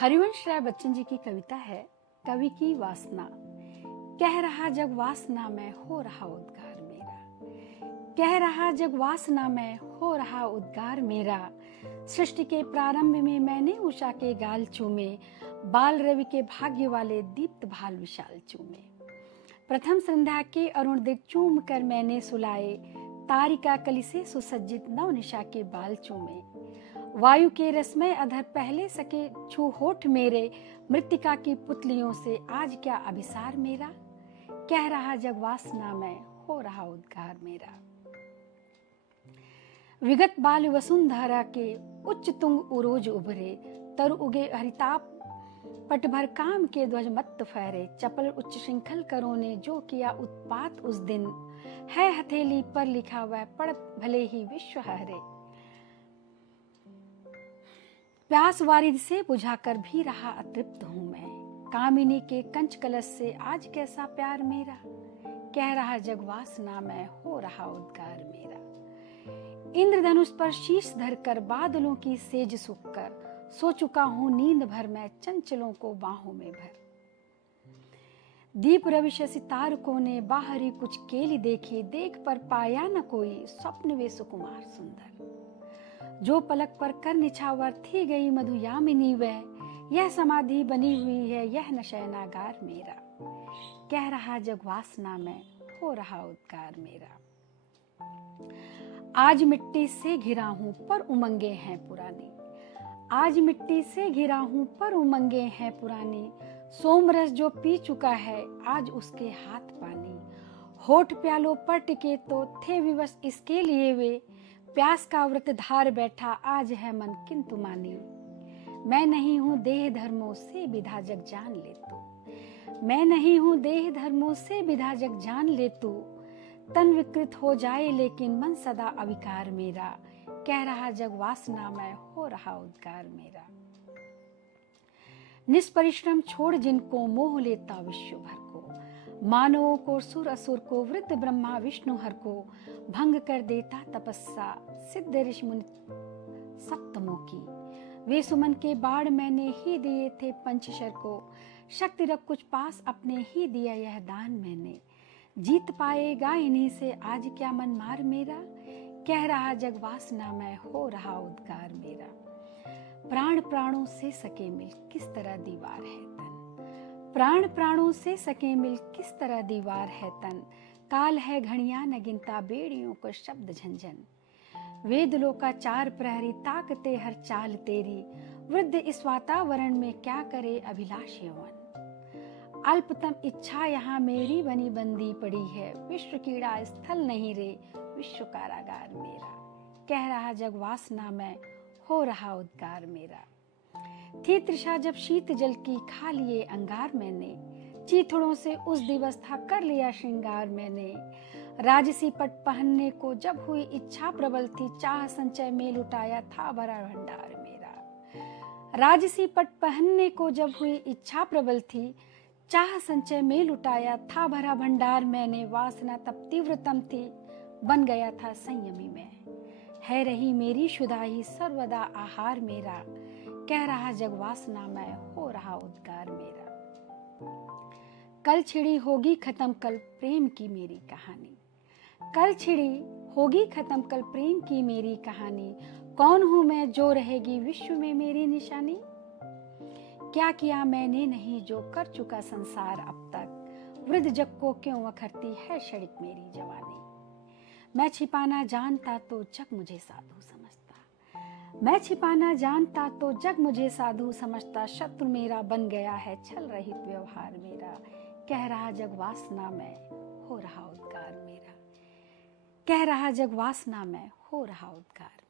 हरिवंश राय बच्चन जी की कविता है कवि की वासना। कह रहा जग वासना में हो रहा उद्गार मेरा, कह रहा जग वासना में हो रहा उद्गार मेरा। सृष्टि के प्रारंभ में मैंने उषा के गाल चूमे, बाल रवि के भाग्य वाले दीप्त भाल विशाल चूमे। प्रथम संध्या के अरुण दिक चूम कर मैंने सुलाए, तारिका कली से सुसज्जित नव निशा के बाल चूमे। वायु के रसमय अधर पहले सके छू होठ मेरे, मृत्तिका की पुतलियों से आज क्या अभिसार मेरा। कह रहा जग वासना में हो रहा उद्गार मेरा। विगत बाल वसुंधरा के उच्च तुंग उरोज उभरे, तरु उगे हरिताप पट भर काम के ध्वज मत फहरे। चपल उच्च श्रृंखल करों ने जो किया उत्पात उस दिन, है हथेली पर लिखा वह पढ़ भले ही विश्व हरे। प्यास वारिद से बुझाकर भी रहा अतृप्त हूं मैं, कामिनी के कंच कलश से आज कैसा प्यार मेरा। कह रहा जग वासना में हो रहा उद्गार मेरा। इंद्रधनुष पर शीश धरकर बादलों की सेज सुख कर, सो चुका हूं नींद भर मैं चंचलों को बाहों में भर। दीप रवि शशि तारकों ने बाहरी कुछ केली देखी, देख पर पाया न कोई स्वप्न वे सुकुमार सुंदर। जो पलक पर कर निछावर थी गई मधुयामिनी वह, यह समाधि बनी हुई है यह न शयनागार मेरा। कह रहा जग वासना में हो रहा उद्गार मेरा। आज मिट्टी से घिरा हूं पर उमंगे हैं पुरानी, आज मिट्टी से घिरा हूं पर उमंगे हैं पुरानी। सोमरस जो पी चुका है आज उसके हाथ पानी, होठ प्यालों पर टिके तो थे विवश इसके लिए वे। प्यास का व्रत धार बैठा आज है मन किंतु मानी। मैं नहीं हूं देह धर्मों से विधा जग जान ले तू, मैं नहीं हूं देह धर्मों से विधा जग जान ले तू। तन विकृत हो जाए लेकिन मन सदा अविकार मेरा। कह रहा जग वासना में हो रहा उद्गार मेरा। निष्परिश्रम छोड़ जिनको मोह लेता विश्व भर को, मानवों को सुर असुर को वृद्ध ब्रह्मा विष्णु हर को। भंग कर देता तपस्या सिद्ध ऋषि मुनि सप्तमों की, वे सुमन के बाढ़ मैंने ही दिए थे पंचशर को। शक्ति रख कुछ पास अपने ही दिया यह दान मैंने, जीत पाएगा इन्हीं से आज क्या मन मार मेरा। कह रहा जग वासना में हो रहा उद्गार मेरा। प्राण प्राणों से सके मिल किस तरह दीवार है तन, प्राण प्राणों से सके मिल किस तरह दीवार है तन। काल है घड़ियां न गिनता बेड़ियों को शब्द झंझन, वेदलों का चार प्रहरी ताकते हर चाल तेरी। वृद्ध इस वातावरण में क्या करे अभिलाष यौवन, अल्पतम इच्छा यहाँ मेरी बनी बंदी पड़ी है। विश्व कीड़ा स्थल नहीं रे विश्व कारागार मेरा। कह रहा जग वासना में हो रहा उद्गार मेरा। थी तृषा जब शीत जल की खा लिए अंगार मैंने, चीथड़ों से उस दिवस था कर लिया श्रृंगार मैंने। राजसी पट पहनने को जब हुई इच्छा प्रबल थी, चाह संचय में लुटाया था भरा भंडार मेरा। राजसी पट पहनने को जब हुई इच्छा प्रबल थी, चाह संचय में लुटाया था भरा भंडार मैंने। वासना तब तीव्रतम थी बन गया था संयमी में, है रही मेरी शुदाई सर्वदा आहार मेरा। कह रहा जग वासना में हो रहा उद्गार मेरा। कल छिड़ी होगी खत्म कल प्रेम की मेरी कहानी, कल छिड़ी होगी खत्म कल प्रेम की मेरी कहानी। कौन हूं मैं जो रहेगी विश्व में मेरी निशानी। क्या किया मैंने नहीं जो कर चुका संसार अब तक, वृद्ध जग को क्यों अखरती है क्षणिक मेरी जवानी। मैं छिपाना जानता तो जग मुझे साधु समझता, मैं छिपाना जानता तो जग मुझे साधु समझता। शत्रु मेरा बन गया है छल रहित व्यवहार मेरा। कह रहा जग वासना में हो रहा उद्गार मेरा। कह रहा जग वासना में हो रहा उद्गार।